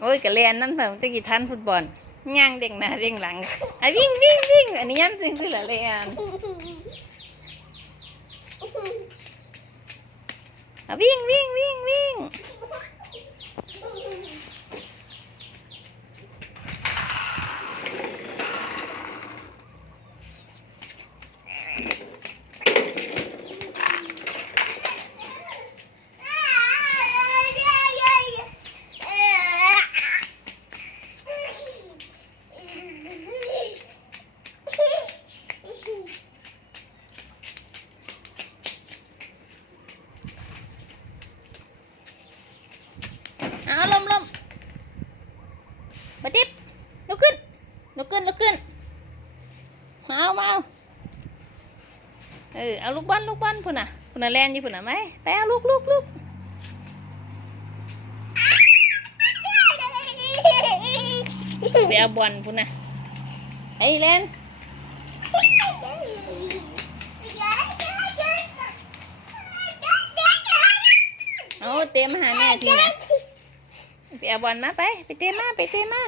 โอ้ยกะเลียนนั่นเถอะตะกี้ทันฟุตบอลย่างเด้งหน้าเด้งหลังอะวิ่งวิ่งวิ่งอันนี้ย้ำจริงคือละเลียนอะวิ่งวิ่งวิ่งวิ่ง เอาลมลมมาจิ๊บลุกขึ้นลุกขึ้นลุกขึ้นมาเอามาเอาเออเอาลูกบอลลูกบอลพุ่นน่ะพุ่นน่ะแลนอยู่พุ่นน่ะไหมไปเอาลูกลูกลูกไปเอาบอลพุ่นน่ะไอ้แลนเอาเตรียมาหาแม่ทีนะ ไปเอาบอลมาไป ไปเตะมาไปเตรียมมา